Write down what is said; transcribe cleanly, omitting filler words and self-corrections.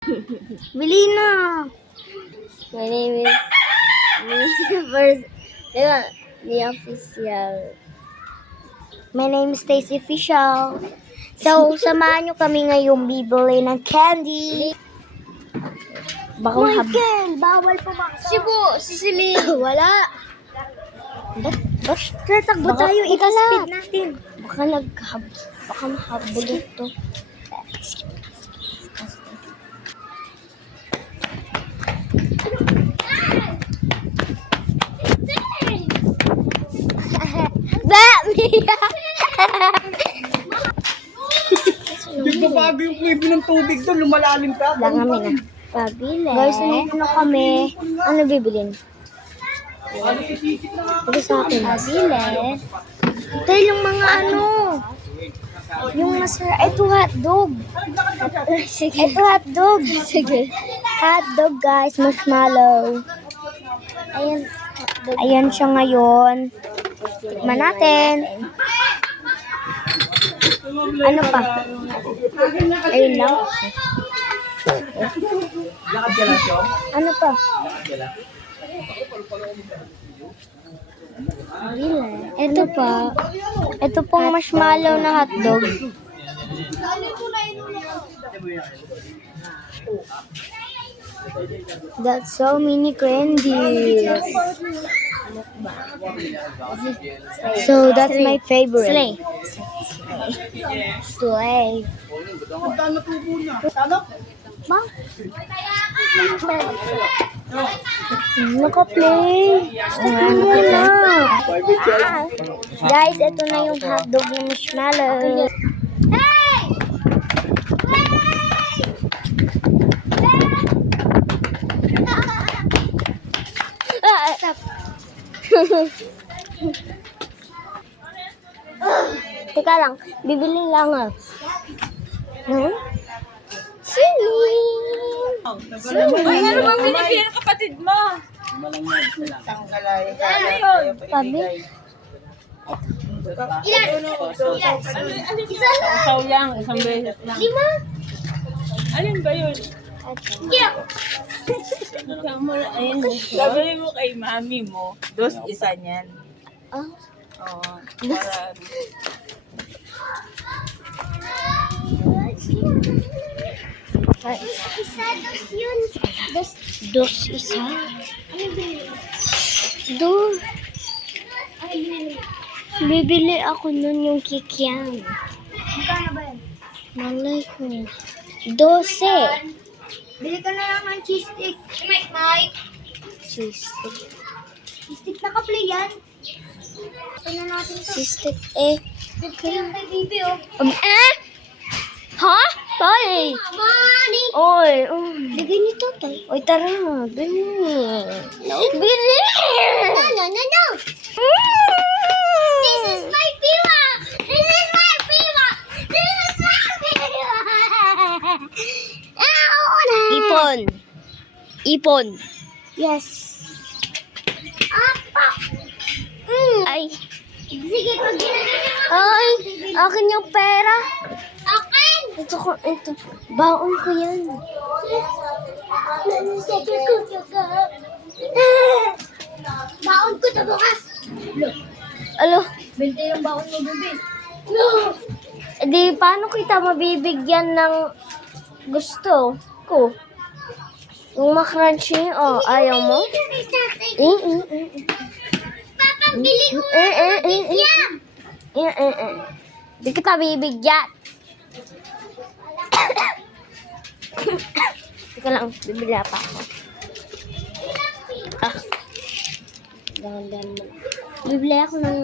Bili na. My name is the official. My name is Stacy Official. So, samahan nyo kami ngayong bibili ng candy. Michael, bawal pumaksa. Si Celine. Wala. Ba't tatakbo tayo? Ika-speed natin. Baka mahabol ito. Di ba bago yung flavor ng tubig doon, lumalalim ka? Lang kami na. Pabili. Guys, nandito na kami. Ano bibilin? Ito sa akin. Pabili. Ito yung mga ano. Yung masarap. Ito hotdog. Sige. Ito hotdog. Sige. Hotdog guys. Marshmallow. Ayan. Ayan siya ngayon. Tikman natin. Ano pa? Ayun lang. Ano pa? Ito pa. Ito pong marshmallow na hotdog. That's so many candies. So that's my favorite. Slay. Ma? Naka-play. Wala. Guys, ito na yung hotdog ng marshmallow. Hey! Stop. Teka lang, bibili lang ah. Hmm? Ay, ano bang binibili ng kapatid mo? Pabi? Ilan? Isaw lang, isang beses lang. 5? Alin ba yun? Ayun, sabi mo kay mami mo, isa niyan. Ah? Oo. Para... Dos isa. Dos. Bibili ako nun yung kikiam. Magkano ba yan? Malay ko. 12. Bili ka na lang ng cheese stick. Mike. Cheese stick. Cheese stick naka-play yan. Ito na natin ito. Cheese stick eh. Ito yung kay Bibi oh. Ha? Tay! Money! Oy, bigay ni tatay. Oy, tara. Bili. Bili! No. This is my Piwa! This is my Piwa! This is my Piwa! Ipon. Ipon. Yes. Apa! Ay. Sige, pag ginagawa mo. Ay, akin yung pera. Akin! Ito. Baon ko yan. Baon ko to bukas. Alo, 20 yung baon mo, Bibi. di paano kita mabibigyan ng gusto ko? Yung makrunchy, ayaw mo? Papa, bili mo yan. Di kita bibigyan. Teka lang, bibili pa ako. Dahan-dahan mo. Bibili ako ng...